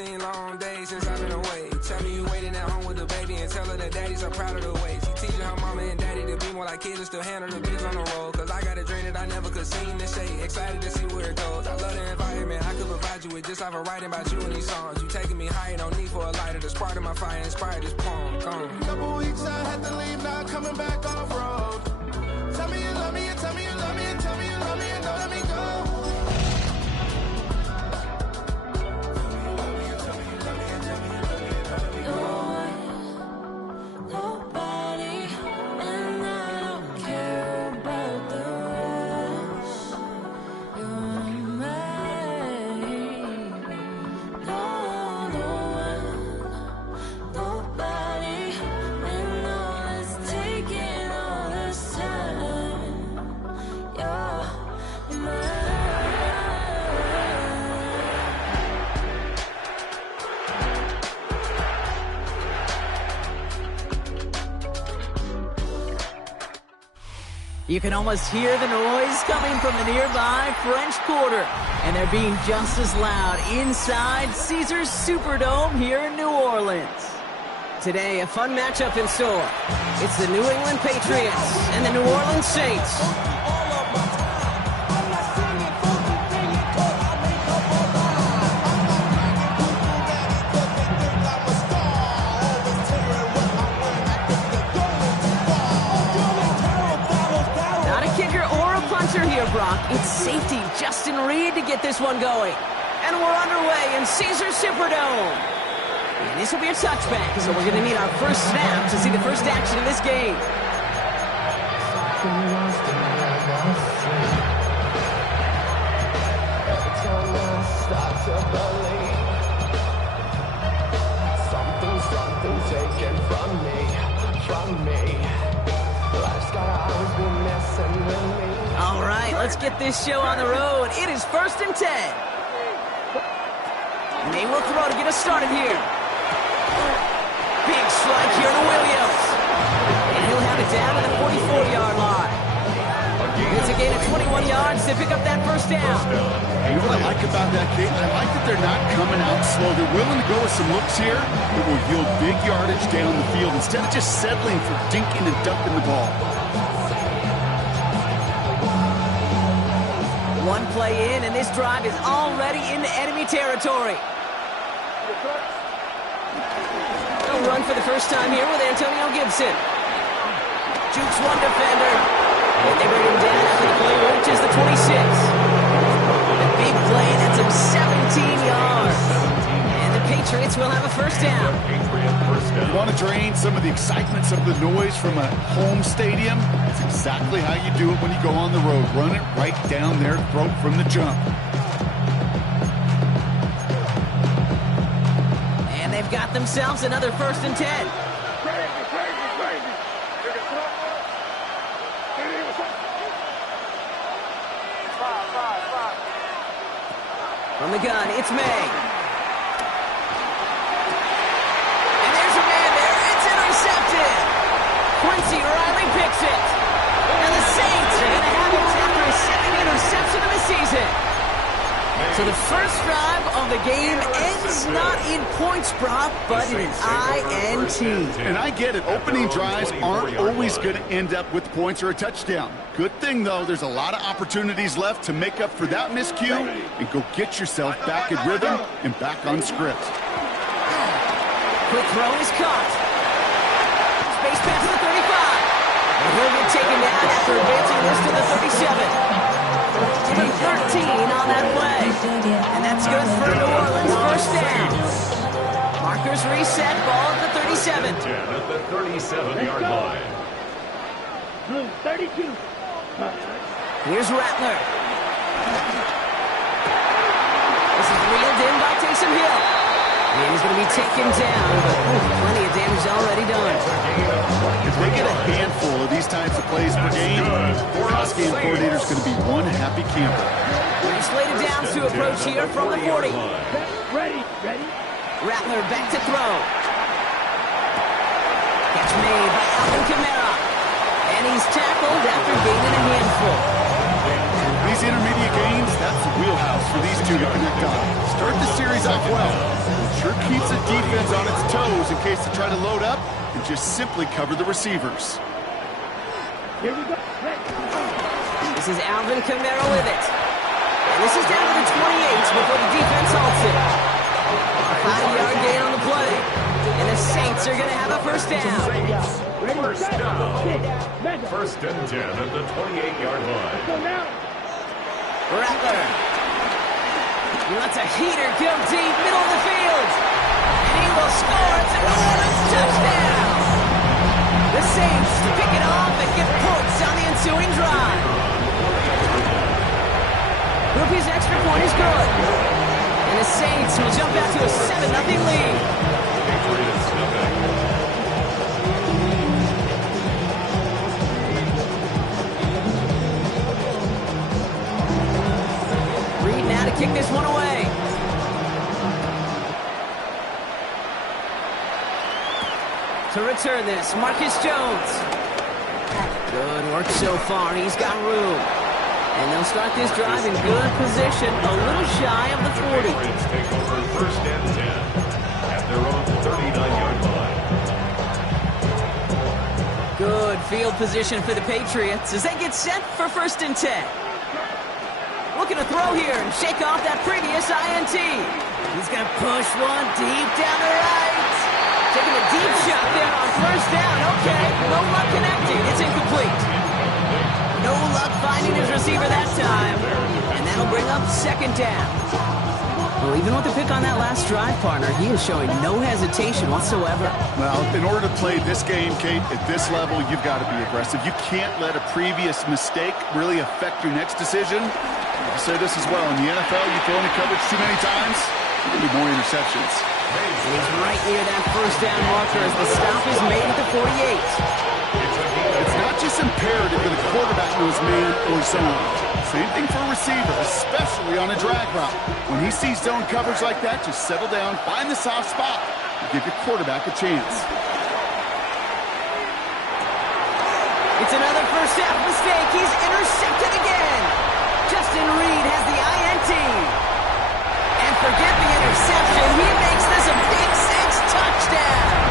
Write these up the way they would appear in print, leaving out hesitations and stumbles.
18 long days since I've been away. Tell me you waiting at home with the baby and tell her that daddy's so proud of the way. She teaching her mama and daddy to be more like kids and still handle the biz on the road. Cause I got a dream that I never could seem to say. Excited to see where it goes. I love the environment. I could provide you with just like a writing about you in these songs. You taking me higher, no need for a lighter. The spark of my fire inspired this poem. Come. Couple weeks I had to leave, now coming back off road. Tell me you love me and tell me you love me and tell me you love me and don't let me go. You can almost hear the noise coming from the nearby French Quarter. And they're being just as loud inside Caesars Superdome here in New Orleans. Today, a fun matchup in store. It's the New England Patriots and the New Orleans Saints. Here, Brock. It's safety Justin Reed to get this one going. And we're underway in Caesars Superdome. And this will be a touchback, so we're going to need our first snap to see the first action of this game. Something taken from me. Life's gotta always be messing with me. All right, let's get this show on the road. It is 1st and 10. And they will throw to get us started here. Big strike here to Williams. And he'll have it down to the 44-yard line. It's a gain of 21 yards to pick up that first down. You know what I like about that, Kate? I like that they're not coming out slow. They're willing to go with some looks here that will yield big yardage down the field instead of just settling for dinking and dunking the ball. One play in, and this drive is already into enemy territory. A run for the first time here with Antonio Gibson. Jukes one defender. And they bring him down after the play reaches the 26. A big play, that's him 17 yards. And the Patriots will have a first down. You want to drain some of the excitement, some of the noise from a home stadium? It's exactly how you do it when you go on the road. Run it right down their throat from the jump. And they've got themselves another 1st and 10. From the gun, it's May. And there's a man there. It's intercepted. Quincy Riley picks it. And the Saints are going to have it after his 2nd interception of the season. So the first drive of the game ends not in points, Brock, but in an INT. And I get it. Opening drives aren't always going to end up with points or a touchdown. Good thing, though, there's a lot of opportunities left to make up for that miscue and go get yourself back in rhythm and back on script. Quick throw is caught. Space pass to the 35. And he'll get taken down after advancing this to the 37. Even 13 on that play. And that's good for New Orleans. First down. Markers reset. Ball at the 37. 10 at the 37-yard line. 32. Here's Rattler. This is reeled in by Taysom Hill. And he's going to be taken down, but plenty of damage already done. If they get a handful of these types of plays per game, the cross game coordinator is going to be one happy camper. He's slated down to approach here from the 40. Ready. Rattler back to throw. Catch made by Alvin Kamara. And he's tackled after gaining a handful. These intermediate gains, that's the wheelhouse for these two to connect on. Start the series off well. It sure keeps the defense on its toes in case they try to load up and just simply cover the receivers. Here we go. This is Alvin Kamara with it. And this is down to the 28 before the defense halts it. A 5-yard gain on the play. And the Saints are going to have a first down. First down. First and 10 at the 28-yard line. Rattler. He lets a heater go deep, middle of the field. And he will score. It's a New Orleans touchdown. The Saints pick it off and get points on the ensuing drive. Rupee's extra point is good. And the Saints will jump out to a 7-0 lead. Reed now to kick this one away. To return this, Marcus Jones. Good work so far. He's got room. And they'll start this drive in good position, a little shy of the 40. Patriots take over first and 10 at their own 39-yard line. Good field position for the Patriots as they get set for first and 10. Looking to throw here and shake off that previous INT. He's going to push one deep down the right. Taking a deep shot there on first down. Okay, no luck connecting. It's incomplete. No luck finding his receiver that time. And that'll bring up second down. Well, even with the pick on that last drive, partner, he is showing no hesitation whatsoever. Well, in order to play this game, Kate, at this level, you've got to be aggressive. You can't let a previous mistake really affect your next decision. I'll say this as well. In the NFL, you throw any coverage too many times, there'll be more interceptions. He's right near that first down marker as the stop is made at the 48. It's not just imperative that a quarterback knows man or zone. Same thing for a receiver, especially on a drag route. When he sees zone coverage like that, just settle down, find the soft spot, and give your quarterback a chance. It's another first half mistake. He's intercepted again. Justin Reed has the INT. And forget the interception. He makes this a big 6 touchdown.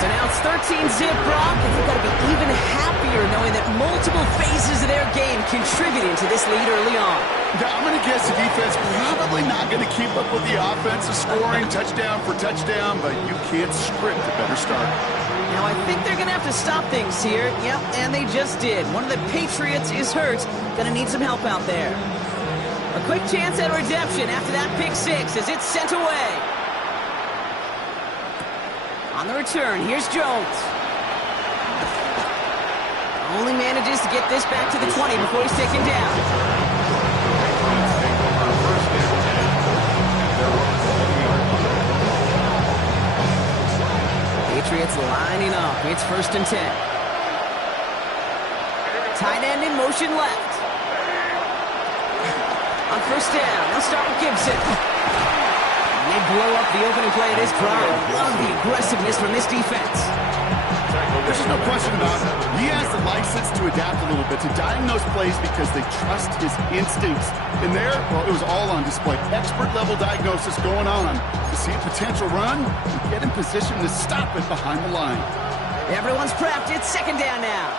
So now it's 13-zip, Brock, and you've got to be even happier knowing that multiple phases of their game contributing to this lead early on. Yeah, I'm going to guess the defense probably not going to keep up with the offensive scoring touchdown for touchdown, but you can't script a better start. Now, I think they're going to have to stop things here. Yep, and they just did. One of the Patriots is hurt. Going to need some help out there. A quick chance at redemption after that pick 6 as it's sent away. On the return, here's Jones. Only manages to get this back to the 20 before he's taken down. Patriots lining up. It's first and 10. Tight end in motion left. On first down, they'll start with Gibson. And they blow up the opening play of this drive. Love the aggressiveness from this defense. There's just no question about it. He has the license to adapt a little bit, to diagnose plays because they trust his instincts. And there, well, it was all on display. Expert-level diagnosis going on to see a potential run and get in position to stop it behind the line. Everyone's prepped. It's second down now.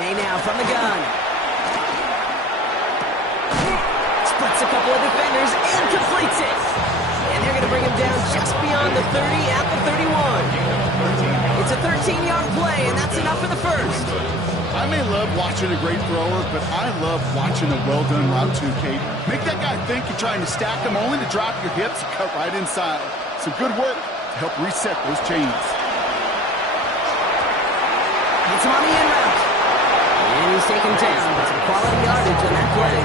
May now from the gun. Splits a couple of defenders and completes it. And they're going to bring him down just beyond the 30 at the 31. It's a 13-yard play, and that's enough for the first. I may love watching a great thrower, but I love watching a well-done route too, Kate. Make that guy think you're trying to stack him, only to drop your hips and cut right inside. Some good work to help reset those chains. It's on the in route. And he's taken down. Some quality yardage on that play.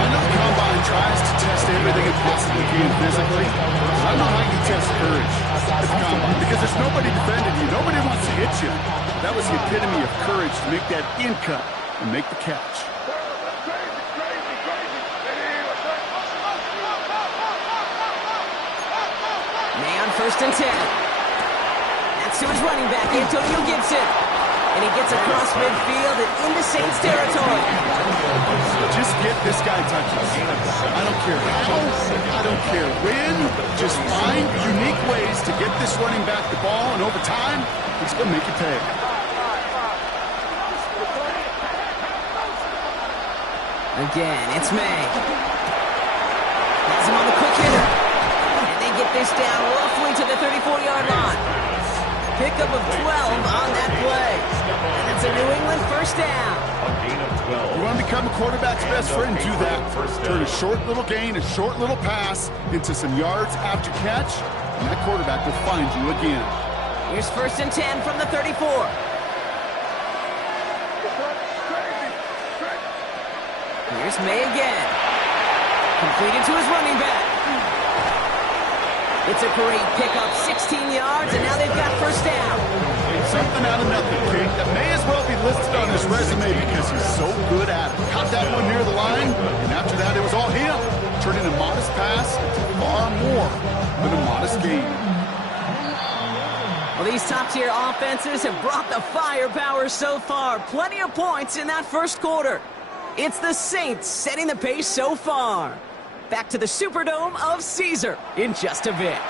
I know the Combine tries to test everything it possibly can physically. I don't know how you test courage at the Combine because there's nobody defending you. Nobody wants to hit you. That was the epitome of courage to make that in cut and make the catch. May on first and 10. That's to his running back, Antonio Gibson. And he gets across midfield and into Saints territory. Just get this guy touches. I don't care how, I don't care when. Just find unique ways to get this running back the ball, and over time, he's going to make you pay. Again, it's May. Has him on the quick hitter. And they get this down roughly to the 34-yard line. Pickup of 12 on that play. And it's a New England first down. A gain of 12. You want to become a quarterback's best friend? Do that. Turn a short little gain, a short little pass into some yards after catch, and that quarterback will find you again. Here's 1st and 10 from the 34. Here's May again. Completed to his running back. It's a great pickup, 16 yards, and now they've got first down. Something out of nothing, King. That may as well be listed on his resume because he's so good at it. Caught that one near the line, and after that it was all him. Turning a modest pass into far more than a modest gain. Well, these top-tier offenses have brought the firepower so far. Plenty of points in that first quarter. It's the Saints setting the pace so far. Back to the Superdome of Caesar in just a bit.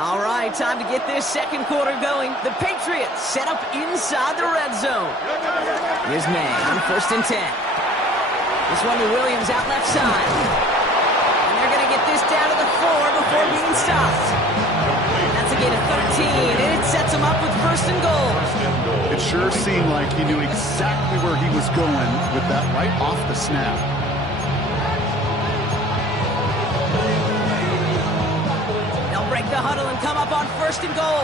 All right, time to get this second quarter going. The Patriots set up inside the red zone. Here's May on 1st and 10. This one to Williams out left side. And they're going to get this down to the 4 before being stopped. That's a gain of 13, and it sets them up with 1st and goal. It sure seemed like he knew exactly where he was going with that right off the snap. Break the huddle and come up on 1st and goal.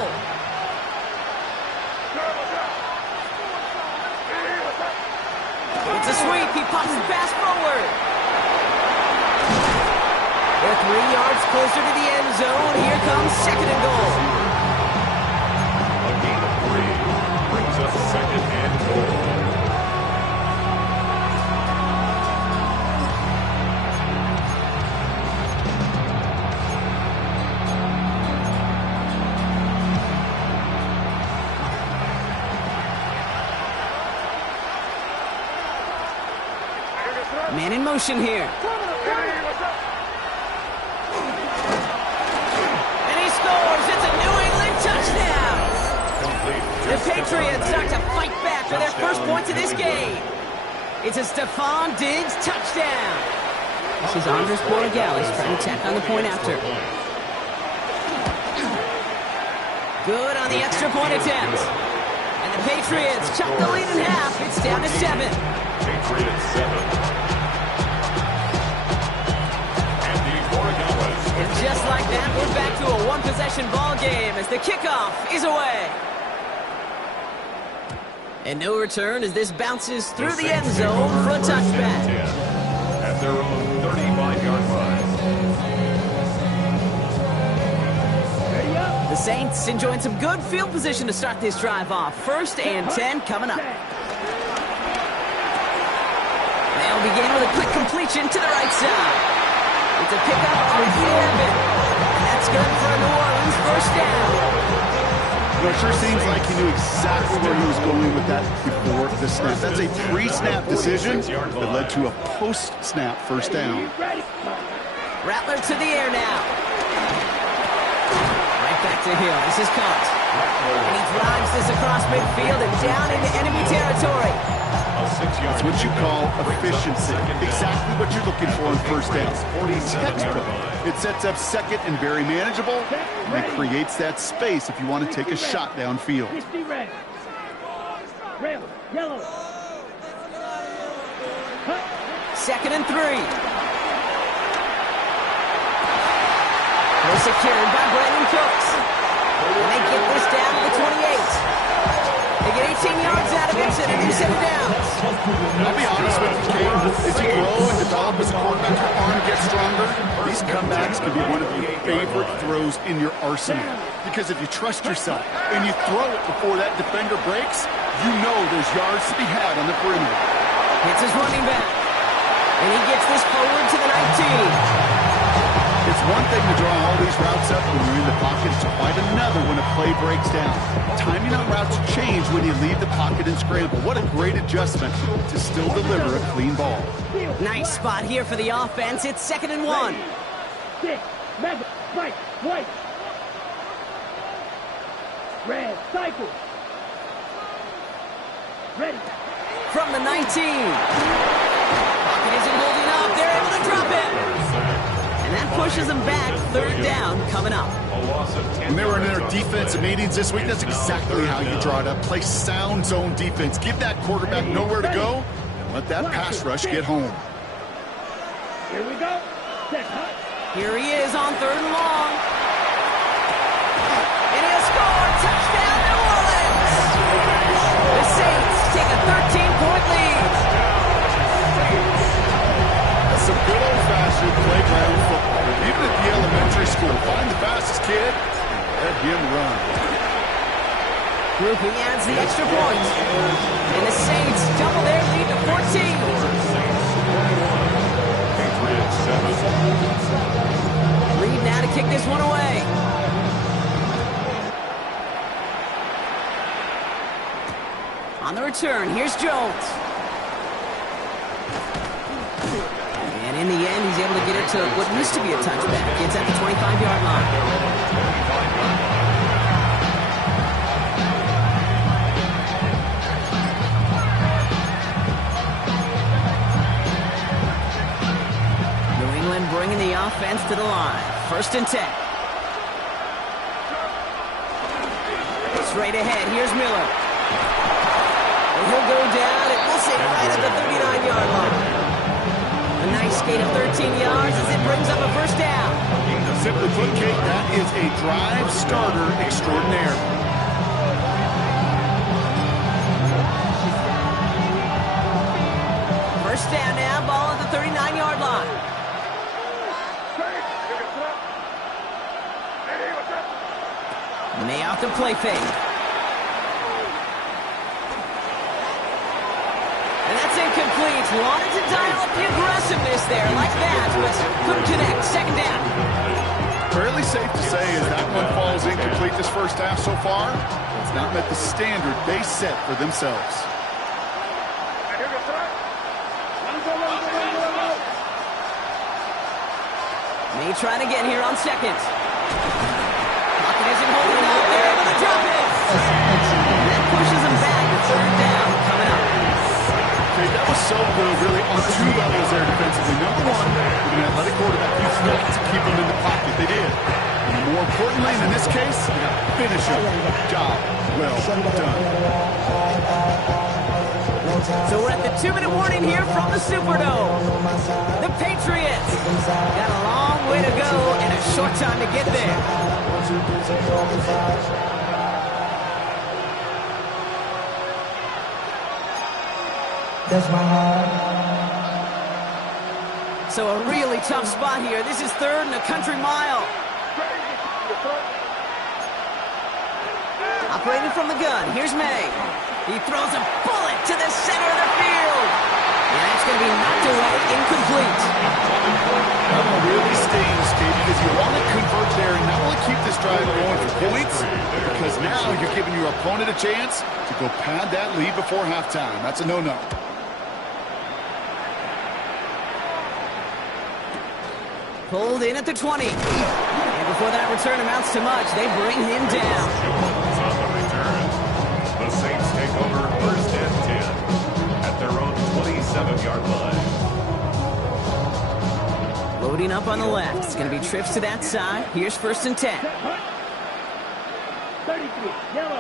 It's a sweep. He pops the pass forward. They're 3 yards closer to the end zone. Here comes 2nd and goal. A gain of 3 brings us 2nd and goal. Man in motion here. And he scores. It's a New England touchdown. The Patriots start to fight back for their first points of this game. It's a Stephon Diggs touchdown. This is Andres Borregales trying to tack on the point after. Good on the extra point attempt. And the Patriots chop the lead in half. It's down to 7. Patriots 7. And just like that, we're back to a one-possession ball game as the kickoff is away. And no return as this bounces through the end zone for a touchback. At their own 35-yard line. The Saints enjoying some good field position to start this drive off. 1st and 10 coming up. They'll begin with a quick completion to the right side. It's a pickup of 11. And that's good for a New Orleans first down. Well, it sure seems like he knew exactly where he was going with that before the snap. That's a pre-snap decision that led to a post-snap first down. Rattler to the air now. Right back to Hill. This is caught. And he drives this across midfield and down into enemy territory. That's what you call efficiency. Exactly what you're looking for in first down. Textbook. It sets up 2nd and very manageable, and it creates that space if you want to take a shot downfield. 2nd and 3. Well secured by Brandon Cooks. And they get this down to the 28. They get 18 yards out of it, and a new set of downs. I'll be honest with you, Kate. As you grow and develop as a quarterback, your arm gets stronger. These These comebacks can be one of your favorite throws in your arsenal. Because if you trust yourself and you throw it before that defender breaks, you know there's yards to be had on the perimeter. Hits his running back. And he gets this forward to the 19. It's one thing to draw all these routes up when you're in the pocket. It's quite another when a play breaks down. Timing on routes change when you leave the pocket and scramble. What a great adjustment to still deliver a clean ball. Nice spot here for the offense. It's 2nd and 1. Six, mega, right, white. Red, cycle. Ready. From the 19. Pocket isn't holding up. They're able to drop it. And that pushes them back. 3rd down coming up. When they were in their defensive meetings this week, that's exactly how you draw it up. Play sound zone defense. Give that quarterback nowhere to go, and let that pass rush get home. Here we go. Here he is on 3rd and long. And he'll score. Touchdown, New Orleans. The Saints take a 13-point lead. That's some good old-fashioned playground football. Even at the elementary school, find the fastest kid and let him run. Grouping adds the extra point. And the Saints double their lead to 14. Reed now to kick this one away. On the return, here's Jones. And in the end, he's able to get it to what used to be a touchback. It's at the 25-yard line. New England bringing the offense to the line. 1st and 10. Straight ahead, here's Miller. And he'll go down, and we'll say right at the 39-yard line. A nice skate of 13 yards as it brings up a 1st down. Simply put, Kate, that is a drive starter extraordinaire. 1st down now, ball at the 39-yard line. May off the play fake. And that's incomplete. Wanted to dial up the aggressiveness there like that, but couldn't connect. 2nd down. Fairly safe to say as that one falls incomplete this first half so far, it's not met the standard they set for themselves. May trying again here on 2nd. Pocket isn't holding up. They're able to drop it. And that pushes them back to 3rd down coming up. Okay, that was so good, really, on 2 levels there defensively. Number one, with an athletic quarterback, you've got to keep him in the pocket. They did. And more importantly, in this case, finish him. Job well done. So we're at the 2-minute warning here from the Superdome. The Patriots got a long way to go and a short time to get there. That's my heart. So a really tough spot here. This is 3rd and a country mile. Operating from the gun, here's May. He throws a bullet to the center of the field. And that's going to be knocked away, incomplete. That really stings, Steve, because you want to convert there and not only keep this drive going for points, because now you're giving your opponent a chance to go pad that lead before halftime. That's a no-no. Pulled in at the 20. And before that return amounts to much, they bring him down. On the return, the Saints take over 1st and 10 at their own 27-yard line. Loading up on the left. It's going to be trips to that side. Here's 1st and 10. 33, yellow.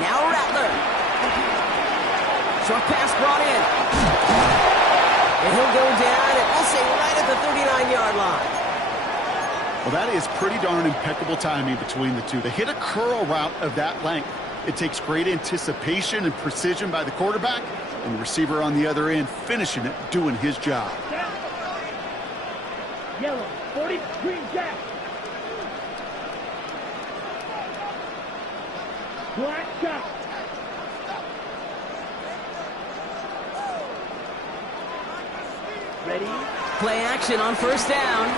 Now Rattler. Short pass brought in. And he'll go down, and we'll say right at the 39-yard line. Well, that is pretty darn impeccable timing between the two. They hit a curl route of that length. It takes great anticipation and precision by the quarterback, and the receiver on the other end finishing it, doing his job. Yellow. 40. Green jack. Black shot. Ready? Play action on first down.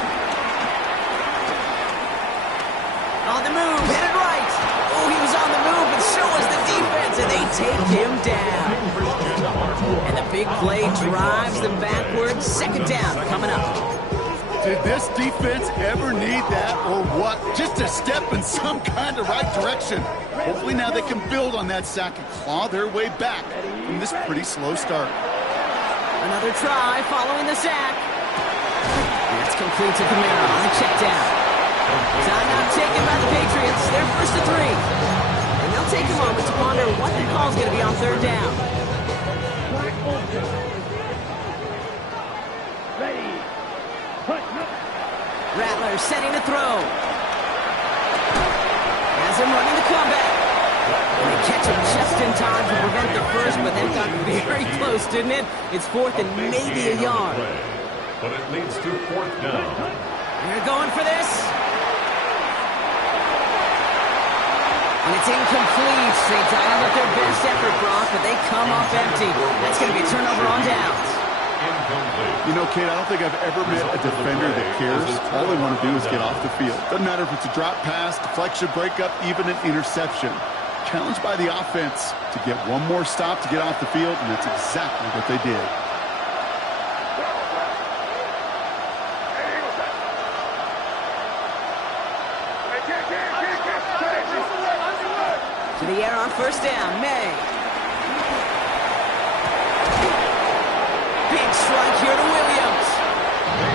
On the move, hit it right. Oh, he was on the move, but so was the defense, and they take him down. And the big play drives them backwards. Second down coming up. Did this defense ever need that or what? Just a step in some kind of right direction. Hopefully now they can build on that sack and claw their way back from this pretty slow start. Another try following the sack. That's complete to Camara on the check down. Timeout taken by the Patriots. They're first to 3. And they'll take a moment to ponder what the call's going to be on third down. Ready. Put. Rattler setting to throw. Has him running the comeback. And they catch him just in time to prevent the first, but that got very close, didn't it? It's fourth and maybe a yard. But it leads to fourth down. They're going for this. And it's incomplete. They dialed up their best effort, Brock, but they come up empty. That's going to be a turnover on downs. You know, Kate, I don't think I've ever met a defender that cares. All they want to do is get off the field. Doesn't matter if it's a drop pass, deflection, breakup, even an interception. Challenged by the offense to get one more stop to get off the field, and that's exactly what they did. To the air on first down, May. Big strike here to Williams.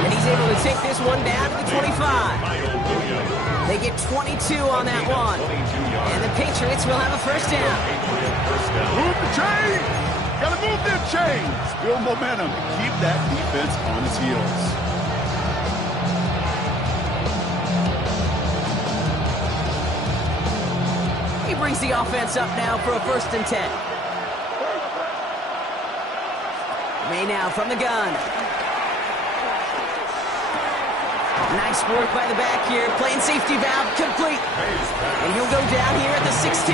And he's able to take this one down to the 25. They get 22 on that one. And the Patriots will have a first down. Move the chains! Gotta move them chains! Build momentum. Keep that defense on its heels. He brings the offense up now for a first and 10. May now from the gun. Nice work by the back here. Playing safety valve complete. And he'll go down here at the 16.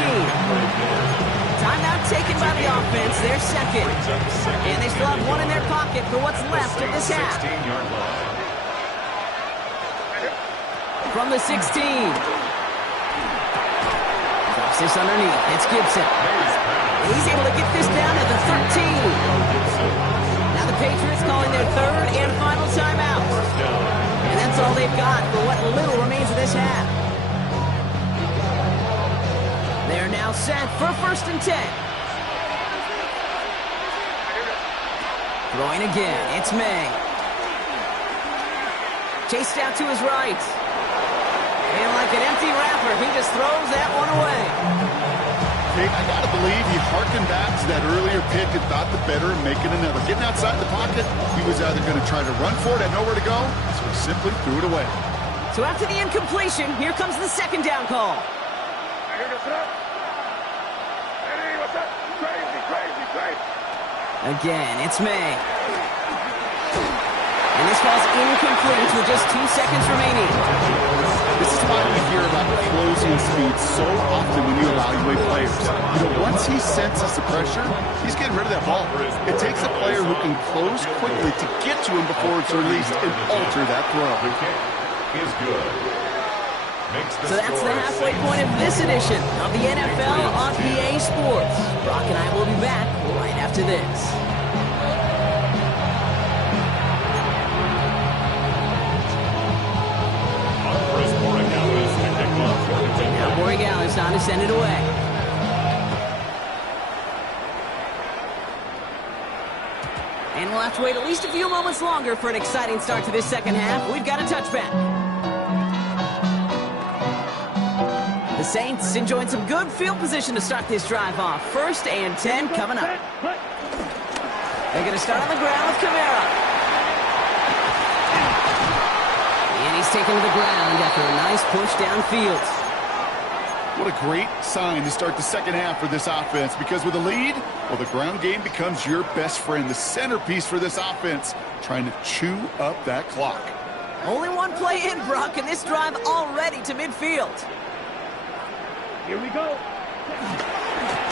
Timeout taken by the offense. Their second. And they still have one in their pocket for what's left of this half. From the 16. Drops this underneath. It's Gibson. And he's able to get this down to the 13. Now the Patriots calling their third and final timeout. And that's all they've got for what little remains of this half. They're now set for first and 10. Throwing again, it's May. Chased out to his right. And like an empty wrapper, he just throws that one away. Kate, I gotta believe he harkened back to that earlier pick and thought the better of making another. Getting outside the pocket, he was either going to try to run for it, had nowhere to go, so he simply threw it away. So after the incompletion, here comes the second down call. Again, it's May. And this ball's incomplete with just 2 seconds remaining. This is why we hear about closing speed so often when you evaluate players. You know, once he senses the pressure, he's getting rid of that ball. It takes a player who can close quickly to get to him before it's released and alter that throw. Is good. So that's the halfway point of this edition of the NFL on EA Sports. Brock and I will be back right after this. Now Borregales on to send it away. And we'll have to wait at least a few moments longer for an exciting start to this second half. We've got a touchback. The Saints enjoying some good field position to start this drive off. First and 10 coming up. They're going to start on the ground with Camara. And he's taken to the ground after a nice push downfield. What a great sign to start the second half for this offense, because with a lead, well, the ground game becomes your best friend, the centerpiece for this offense, trying to chew up that clock. Only one play in, Brock, and this drive already to midfield. Here we go.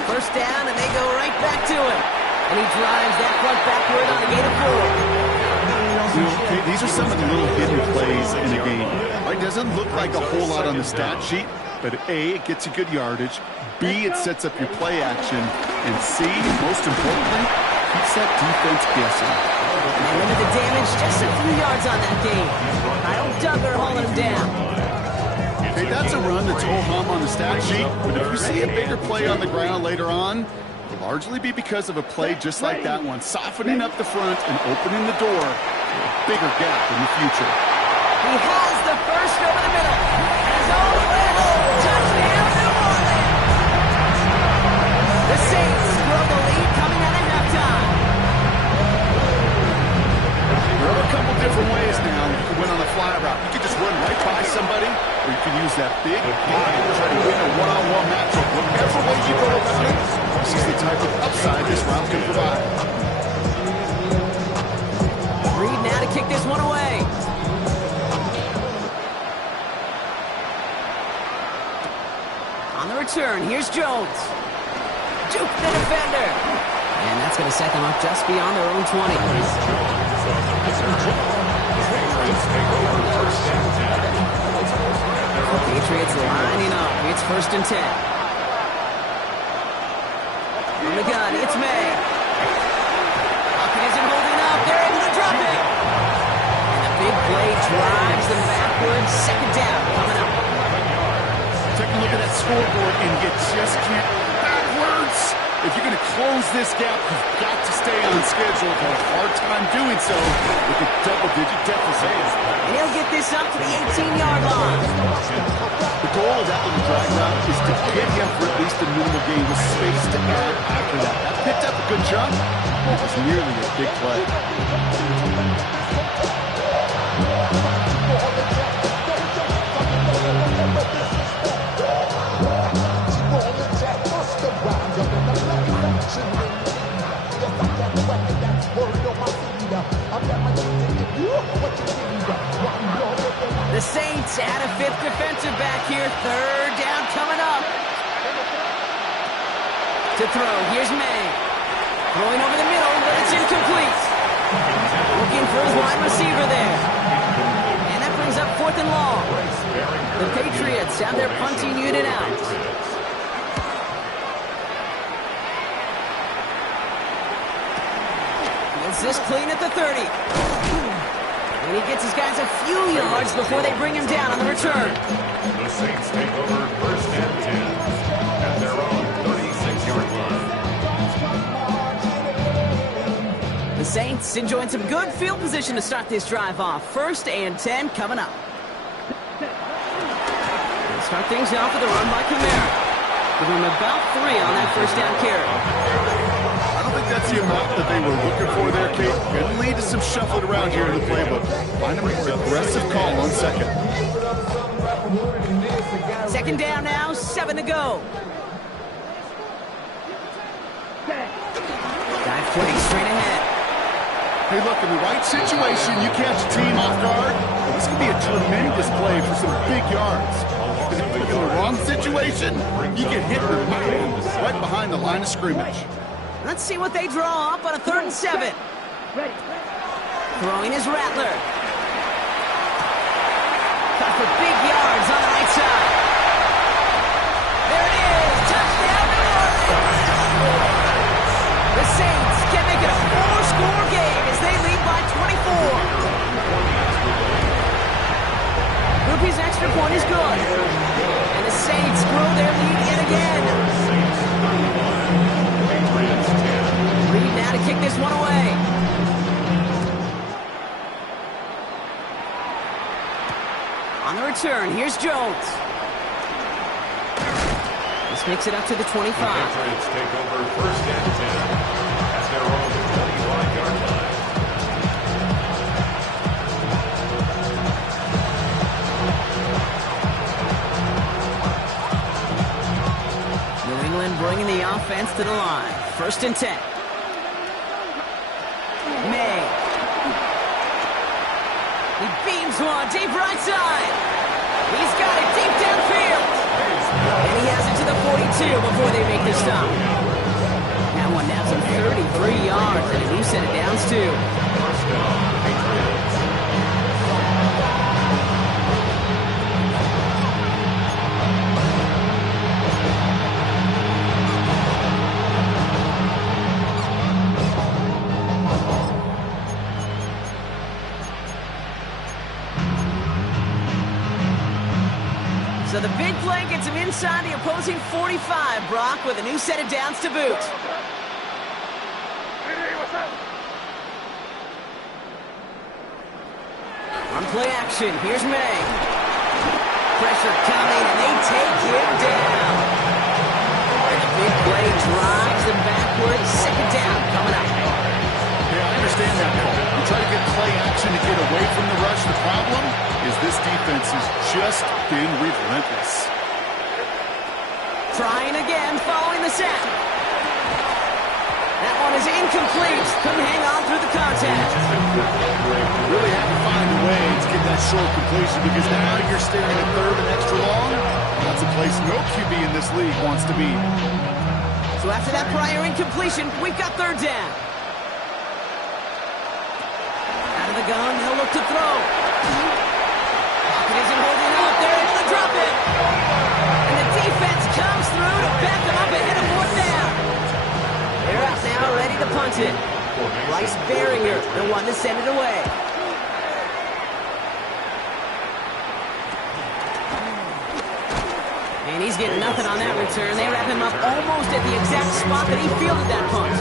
First down, and they go right back to him. And he drives that punt backward on a gain of 4. Okay, these are some of the little hidden plays in a game. It doesn't look like a whole lot on the stat sheet, but A, it gets you good yardage. B, it sets up your play action. And C, most importantly, keeps that defense guessing. And they limit the damage, just a few yards on that game. Kyle Duggar hauling him down. Okay, that's a run that's ho-hum on the stat sheet, but if you see a bigger play on the ground later on, it'll largely be because of a play just like that one, softening up the front and opening the door for a bigger gap in the future. He has the first over the middle. And it's all the way home. Touchdown, New Orleans! The Saints grow the lead coming out of halftime. There are a couple different ways now. You can win on the fly route. You can just run right by somebody, or you can use that big play and try to win a one-on-one matchup. Whatever way you go about it, this is the type of upside this route can provide. Reed now to kick this one away. On the return, here's Jones. Juke the defender. And that's going to set them up just beyond their own 20. Patriots lining up. It's 1st and 10. From the gun, it's May. Hopkins isn't holding up. They're able to drop it. And the big play drives them backwards. 2nd down coming up. Take a look at that scoreboard, and you just can't backwards. If you're going to close this gap, you've got to stay on schedule. You've had a hard time doing so with a double-digit deficit. And he'll get this up to the 18-yard line. The goal of that little drag route is to get him for at least a minimal gain with space to add after that. That picked up a good jump. It was nearly a big play. The Saints add a 5th defensive back here. 3rd down coming up. To throw, here's May. Throwing over the middle, but it's incomplete. Looking for his wide receiver there. And that brings up 4th and long. The Patriots have their punting unit out. Gets this clean at the 30. And he gets his guys a few yards before they bring him down on the return. The Saints take over 1st and 10 at their own 36-yard line. The Saints enjoying some good field position to start this drive off. 1st and 10 coming up. They'll start things off with a run by Kamara. Give him about 3 on that 1st down carry. I don't think that's the amount that they were looking for there, Kate. Can lead to some shuffling around here in the playbook. Find a more aggressive call on 2nd. 2nd down now, 7 to go. Dive play straight ahead. Hey, look, in the right situation, you catch a team off guard. This could be a tremendous play for some big yards. But if you're in the wrong situation, you get hit right behind the line of scrimmage. Let's see what they draw up on a 3rd and 7. Throwing is Rattler. Cut for big yards on the right side. There it is. Touchdown, New Orleans. The Saints can make it a 4-score game as they lead by 24. Groupie's extra point is good. And the Saints grow their lead yet again. Reed now to kick this one away. On the return, here's Jones. This makes it up to the 25. The Patriots take over 1st and 10 at their own 25-yard line. New England bringing the offense to the line. 1st and 10. May. He beams Here's one, deep right side. He's got it deep downfield. And he has it to the 42 before they make the stop. That one nabs him 33 yards and a new set of downs, too. First down, Patriots. So the big play gets him inside the opposing 45, Brock, with a new set of downs to boot. On play action, here's May. Pressure coming, and they take him down. And the big play drives them backwards. Second down coming up. Yeah, I understand that call. You try to get play action to get away from the rush. The problem is this defense has just been relentless. Trying again, following the sack. That one is incomplete. Couldn't hang on through the contact. Really had to find a way to get that short completion because now you're staring at third and extra long. That's a place no QB in this league wants to be. So after that prior incompletion, we've got third down. Out of the gun, he'll look to throw. Pocket isn't holding up. They're able to drop it. And the defense comes through to back them up ahead of fourth down. They're out now, ready to punt it. Bryce Baringer, the one to send it away. And he's getting nothing on that return. They wrap him up almost at the exact spot that he fielded that punt.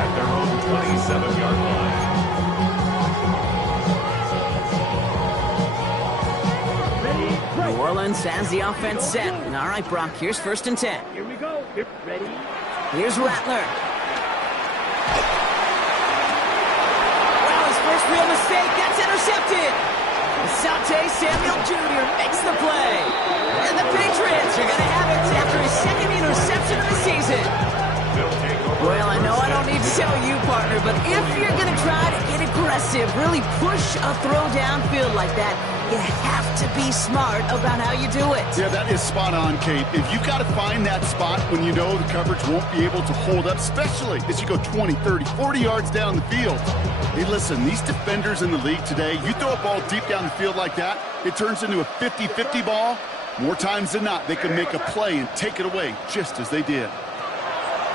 At their own 27-yard line. New Orleans has the offense set. All right, Brock, here's 1st and 10. Here we go. Ready? Here's Rattler. Well, his first real mistake, that's intercepted. Asante Samuel Jr. makes the play. And the Patriots are going to have it after his second interception of the season. Well, I know I don't need to tell you, partner, but if you're going to try to get aggressive, really push a throw downfield like that, you have to be smart about how you do it. Yeah, that is spot on, Kate. If you've got to find that spot when you know the coverage won't be able to hold up, especially as you go 20, 30, 40 yards down the field. Hey, listen, these defenders in the league today, you throw a ball deep down the field like that, it turns into a 50-50 ball. More times than not, they can make a play and take it away, just as they did.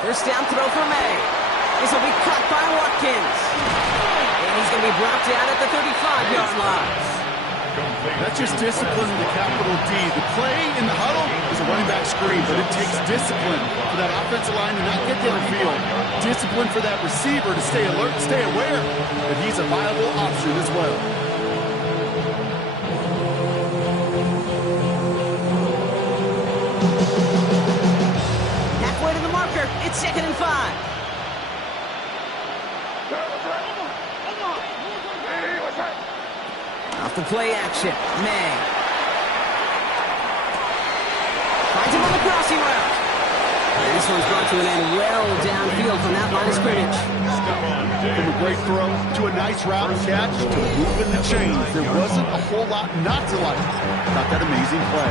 First down throw for May. This will be caught by Watkins. And he's going to be brought down at the 35-yard line. That's just discipline with a capital D. The play in the huddle is a running back screen, but it takes discipline for that offensive line to not get downfield. Discipline for that receiver to stay alert, stay aware that he's a viable option as well. Halfway to the marker. It's 2nd and 5. Off the play action, May. Finds him on the crossing route. And this one's brought to an end well downfield from that line of scrimmage. From a great throw to a nice route and catch to moving the chains, there wasn't a whole lot not to like about that amazing play.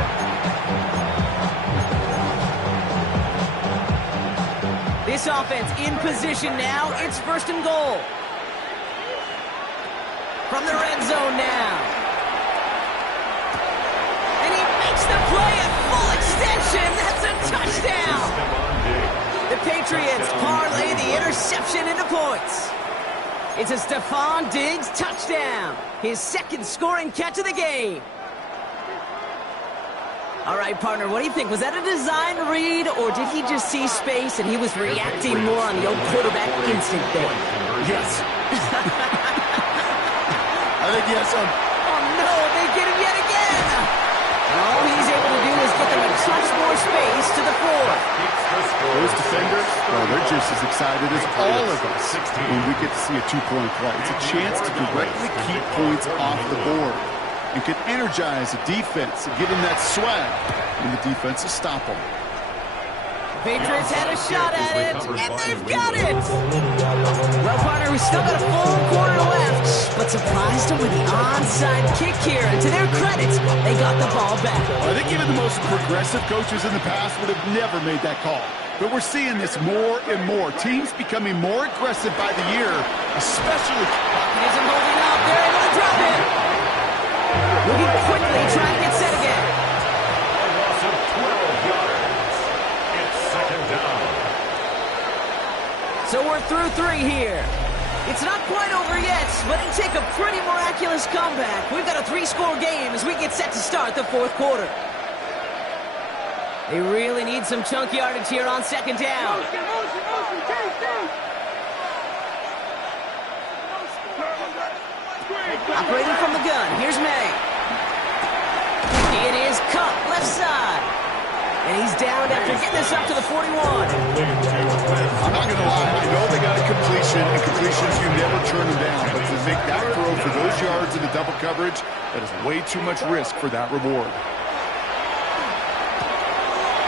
This offense in position now. It's 1st and goal. From the red zone now. And he makes the play at full extension. That's a touchdown. The Patriots parlay the interception into points. It's a Stephon Diggs touchdown. His 2nd scoring catch of the game. All right, partner, what do you think? Was that a design read, or did he just see space and he was reacting more on the old quarterback instinct there? Yes. I think yes. Oh, no, they get him yet again. And all he's able to do is get them a touch more space to the 4. Those defenders, well, they're just as excited as all of us when we get to see a 2-point play. It's a chance to directly keep points off the board and can energize the defense and give them that swag when the defense is stop them. Patriots had a shot at it, and they've got it! Well, partner, we still got a full quarter left, but surprised them with the onside kick here. And to their credit, they got the ball back. I think even the most progressive coaches in the past would have never made that call. But we're seeing this more and more. Teams becoming more aggressive by the year, especially... Bucket isn't holding up. They're able to drop it. Moving quickly, trying to get set again. A loss of 12 yards. It's second down. So we're through 3 here. It's not quite over yet, but it'll take a pretty miraculous comeback. We've got a 3-score game as we get set to start the 4th quarter. They really need some chunk yardage here on second down. Operating from the gun, here's May. It is cut left side. And he's down after getting this up to the 41. I'm not going to lie, I know they got a completion, and completions, you never turn them down. But to make that throw for those yards in the double coverage, that is way too much risk for that reward.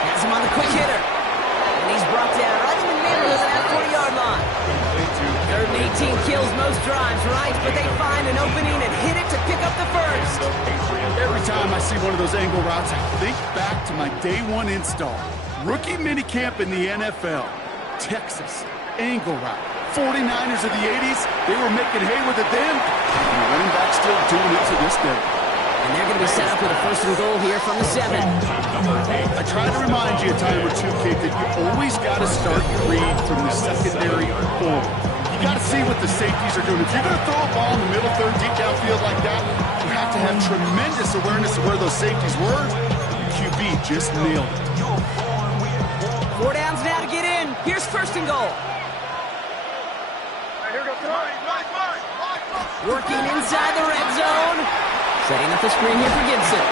Has him on the quick hitter. And he's brought down right in the neighborhood of that 40-yard line. 3rd and 18 kills most drives, right? But they find an opening and hit it to pick up the first. Every time I see one of those angle routes, I think back to my day 1 install. Rookie minicamp in the NFL. Texas, angle route. 49ers of the 80s, they were making hay with it then. And the running back still doing it to this day. And they're going to be set up with a 1st and goal here from the 7. I try to remind you a time or two, Kate, that you always got to start your read from the secondary forward. You got to see what the safeties are doing. If you're going to throw a ball in the middle third, deep downfield like that, you have to have tremendous awareness of where those safeties were. The QB just nailed it. 4 downs now to get in. Here's 1st and goal. Working inside the red zone. Setting up the screen here for Gibson.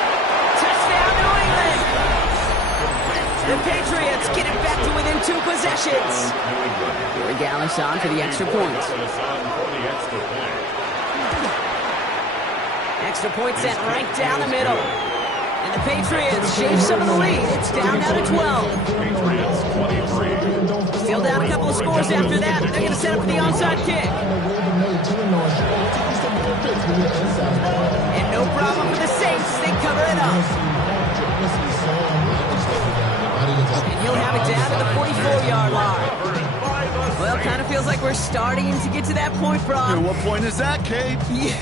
Touchdown, New England! The Patriots get it back to within 2 possessions. Gary Gallis on for the extra point. Extra point set right down the middle. And the Patriots shave some of the lead. It's down now to 12. Still down a couple of scores after that. They're going to set up for the onside kick. And no problem for the Saints. They cover it up. And he'll have it down to the 44-yard line. Well, kind of feels like we're starting to get to that point, Brock. And what point is that, Kate? You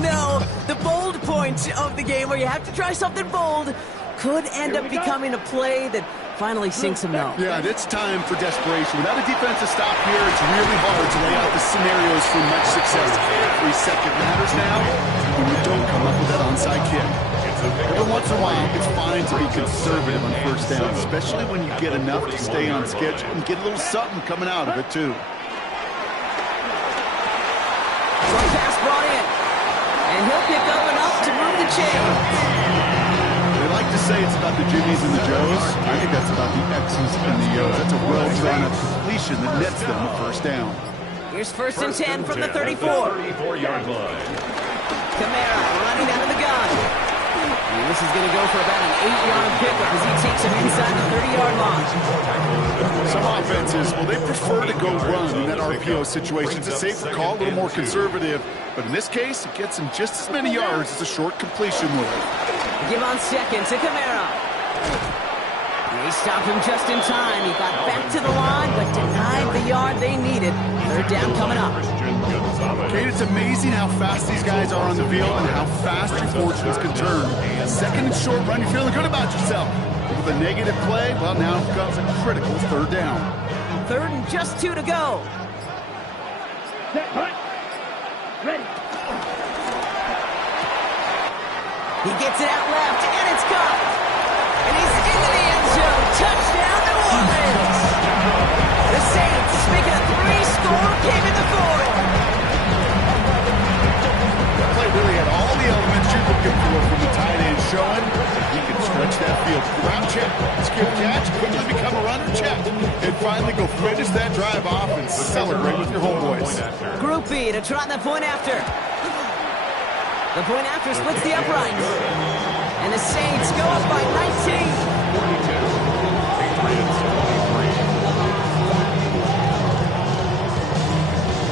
know, the bold point of the game where you have to try something bold could end up becoming a play that finally sinks them though. Yeah, it's time for desperation. Without a defensive stop here, it's really hard to lay out the scenarios for much success. Every second matters now when you don't come up with that onside kick. Every once in a while, it's fine to be conservative on 1st down, especially when you get enough to stay on schedule and get a little something coming out of it, too. Short pass brought in, and he'll pick up enough to move the chains. They like to say it's about the Jimmies and the Joes. I think that's about the X's and the O's. That's a well-drawn-up completion that nets them a 1st down. Here's 1st and 10 from the 34. 34-yard line. Camara running out of the gun. And this is going to go for about an 8-yard pickup as he takes him inside the 30-yard line. Some offenses, well, they prefer to go run in that RPO situation. It's a safer call, a little more conservative. But in this case, it gets him just as many yards as a short completion would. Give on 2nd to Camara. They stopped him just in time. He got back to the line, but denied the yard they needed. 3rd down coming up. Kate, it's amazing how fast these guys are on the field and how fast your fortunes can turn. 2nd and short run, you're feeling good about yourself. With a negative play, well, now comes a critical 3rd down. 3rd and just 2 to go. Set, punt. Ready. He gets it out left, and it's caught. And he's into the end zone. Touchdown, New Orleans. The Saints make it a 3-score game in the 4th. That play really had all the elements you're looking for from the tight end showing. He can stretch that field. Grab check, skip catch, quickly become a runner check, and finally go finish that drive off and celebrate with your homeboys. Group B to try the point after. The point after splits the uprights. And the Saints go up by 19.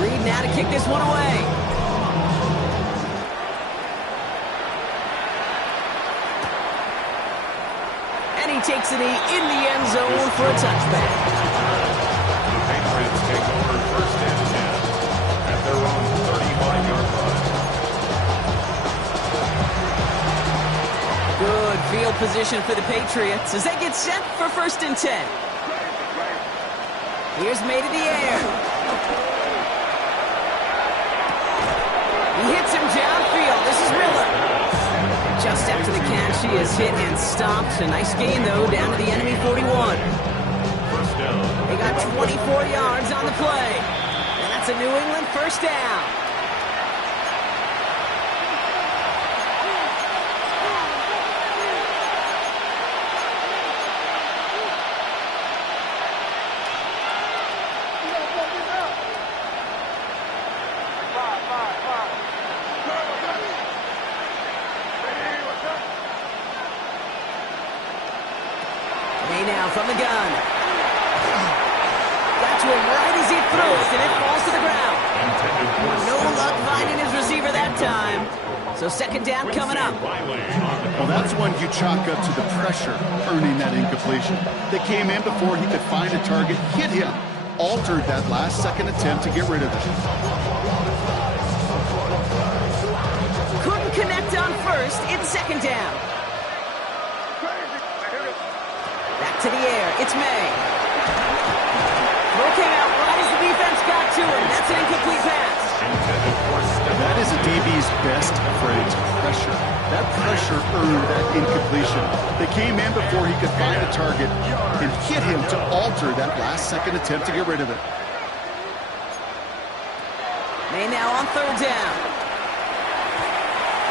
Reed now to kick this one away. he takes a knee in the end zone for a touchback. The Patriots take over first and 10 at their own 35-yard line. Good field position for the Patriots as they get set for first and 10. Here's May to the air. He hits him downfield. This is Miller. Just after the catch, he is hit and stopped. A nice gain, though, down to the enemy 41. First down. They got 24 yards on the play. And that's a New England first down. Now from the gun. Got to him right as he throws, and it falls to the ground. No luck finding his receiver that time. So second down coming up. Well, that's one you chalk up to the pressure earning that incompletion. They came in before he could find a target, hit him, altered that last second attempt to get rid of it. Couldn't connect on first. It's second down. Back to the air. It's May. Throw came out right as the defense got to him. That's an incomplete pass. That is a DB's best phrase, pressure. That pressure earned that incompletion. They came in before he could find a target and hit him to alter that last second attempt to get rid of it. May now on third down.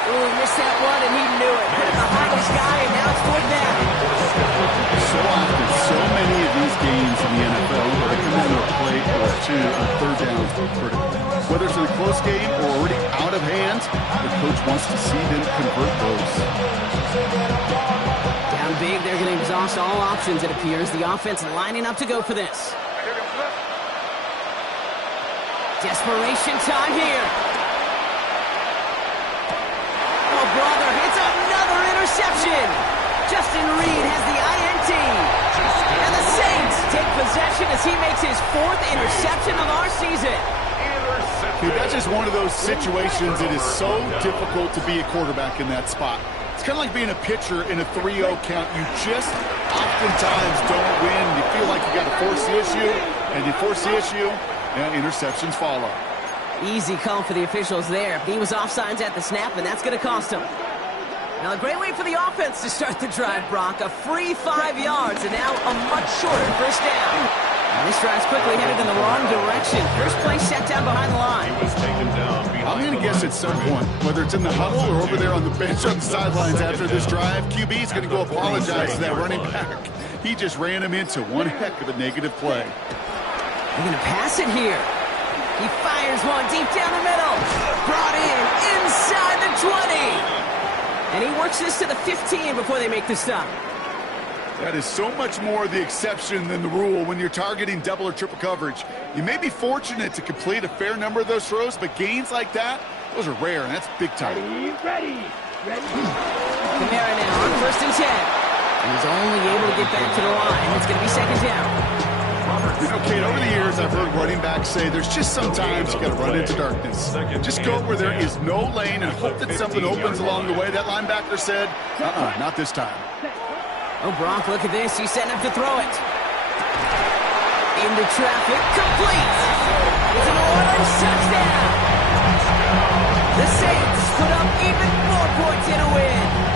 Ooh, missed that one, and he knew it. Put it behind his guy, and now it's fourth down. So often, so many of these games in the NFL where they come into a play or two on third down. Whether it's in a close game or already out of hand, the coach wants to see them convert those. Down big, they're going to exhaust all options, it appears. The offense lining up to go for this. Desperation time here. Oh, brother, it's another interception. Justin Reed has the INT. And the Saints take possession as he makes his fourth interception of our season. Dude, that's just one of those situations. It is so difficult to be a quarterback in that spot. It's kind of like being a pitcher in a 3-0 count. You just oftentimes don't win. You feel like you got to force the issue, and you force the issue, and interceptions follow. Easy call for the officials there. He was offsides at the snap, and that's going to cost him. Now, a great way for the offense to start the drive, Brock. A free 5 yards, and now a much shorter first down. And this drive's quickly headed in the wrong direction. First play set down behind the line. He was taken down behind. I'm going to guess at some point, whether it's in the huddle or over there on the bench on the sidelines after this drive, QB is going to go apologize to that running back. He just ran him into one heck of a negative play. They're going to pass it here. He fires one deep down the middle. Brought in inside the 20. And he works this to the 15 before they make the stop. That is so much more the exception than the rule when you're targeting double or triple coverage. You may be fortunate to complete a fair number of those throws, but gains like that, those are rare, and that's big time. Ready. Kamara now on first and 10. He's only able to get back to the line. It's going to be second down. You know, Kate, over the years, I've heard running backs say there's just sometimes you got to run into darkness. Just go where there is no lane and hope that something opens along the way. That linebacker said, not this time. Oh, Brock, look at this. He's setting up to throw it. Into traffic. Complete. It's an Oilers touchdown. The Saints put up even more points in a win.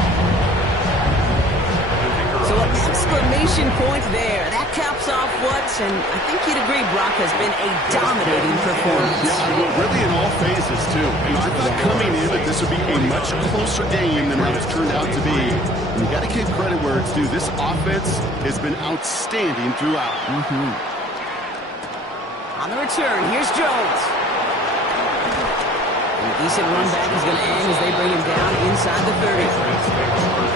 So an exclamation point there. That caps off what, and I think you'd agree, Brock, has been a dominating performance. Yeah, really in all phases, too. I thought coming in that this would be a much closer game than how it's turned out to be. And you got to give credit where it's due. This offense has been outstanding throughout. On the return, here's Jones. A decent run back is going to end as they bring him down inside the 30.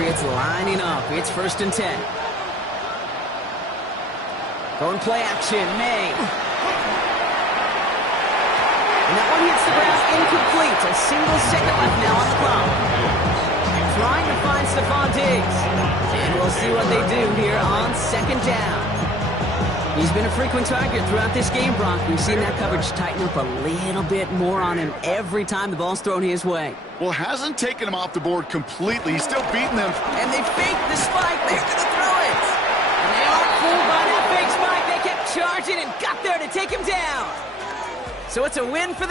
Patriots lining up. It's 1st and 10. Going play action, May. And that one hits the ground incomplete. A single second left now on the clock. Trying to find Stephon Diggs. And we'll see what they do here on 2nd down. He's been a frequent target throughout this game, Brock. We've seen that coverage tighten up a little bit more on him every time the ball's thrown his way. Well, hasn't taken him off the board completely. He's still beating them. And they faked the spike. They're going to throw it. And they aren't fooled by that fake spike. They kept charging and got there to take him down. So it's a win for the